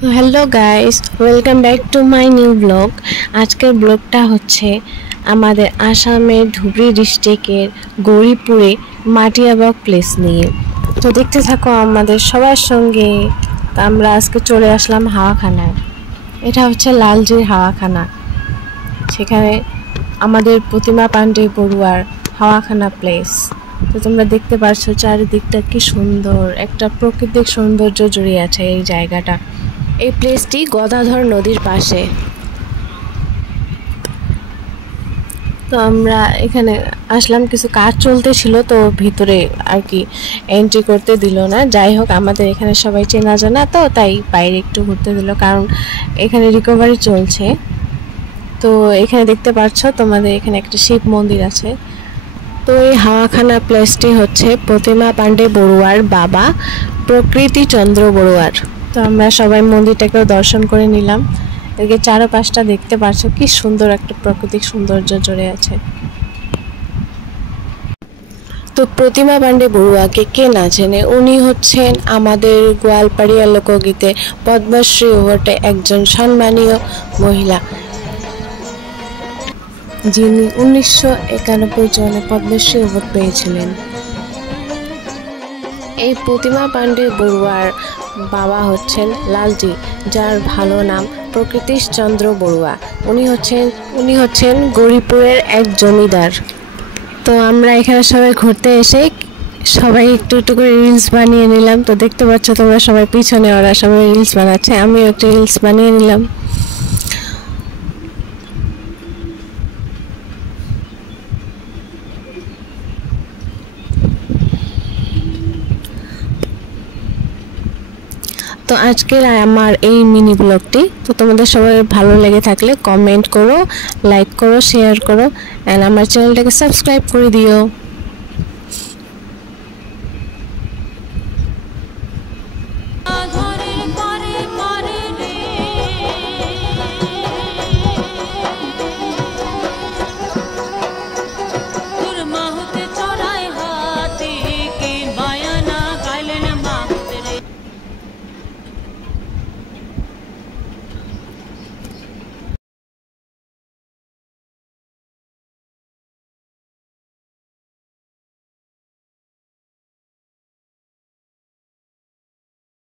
তো hello guys, welcome back to my new blog. আজকের ব্লগটা হচ্ছে আমাদের আসামের ধুবড়ী ডিস্ট্রিক্টের গৌরীপুরে মাটিয়াবাগ প্লেস নিয়ে। তো দেখতে থাকো আমাদের সবার সঙ্গে। তো আমরা আজকে চলে আসলাম হাওয়াখানায়। এটা হচ্ছে লালজির হাওয়াখানা। সেখানে আমাদের প্রতিমা পাণ্ডে বড়ুয়ার হাওয়াখানা প্লেস। তো তোমরা দেখতে পারছো চারিদিকটা কি সুন্দর, একটা প্রাকৃতিক সৌন্দর্য জড়িয়ে আছে এই জায়গাটা। এই প্লেসটি গদাধর নদীর পাশে। তো আমরা এখানে আসলাম, কিছু কাজ চলতেছিল, তো ভিতরে আর কি এন্ট্রি করতে দিল না। যাই হোক, আমাদের এখানে সবাই চেনা জানা, তো তাই বাইরে একটু ঘুরতে দিল, কারণ এখানে রিকভারি চলছে। তো এখানে দেখতে পাচ্ছ তোমাদের এখানে একটা শিব মন্দির আছে। তো এই হাওয়াখানা প্লেসটি হচ্ছে প্রতিমা পাণ্ডে বড়ুয়ার বাবা প্রকৃতি চন্দ্র বড়ুয়ার। তো আমরা সবাই মন্দিরটাকেও দর্শন করে নিলাম। এদিকে চারপাশটা দেখতে পাচ্ছ কি সুন্দর একটা প্রাকৃতিক সৌন্দর্য জড়ে আছে। তো প্রতিমা পাণ্ডে বড়ুয়াকে কে না চেনে? উনি হচ্ছেন আমাদের গোয়ালপাড়িয়া লোকগীতে পদ্মশ্রী অ্যাওয়ার্ডে একজন সম্মানীয় মহিলা, যিনি 1991 সালে পদ্মশ্রী অ্যাওয়ার্ড পেয়েছিলেন। এই প্রতিমা পাণ্ডে বড়ুয়ার বাবা হচ্ছেন লালজি, যার ভালো নাম প্রকৃতিশ চন্দ্র বড়ুয়া। উনি হচ্ছেন গৌরীপুরের এক জমিদার। তো আমরা এখানে সবাই ঘুরতে এসে সবাই একটু একটু করে রিলস বানিয়ে নিলাম। তো দেখতে পাচ্ছ তোমরা সবাই পিছনে, ওরা সবাই রিলস বানাচ্ছে, আমিও একটা রিলস বানিয়ে নিলাম। তো আজকের আমার এই মিনি ব্লগটি, তো তোমাদের সবাই ভালো লেগে থাকলে কমেন্ট করো, লাইক করো, শেয়ার করো, অ্যান্ড আমার চ্যানেলটাকে সাবস্ক্রাইব করে দিও।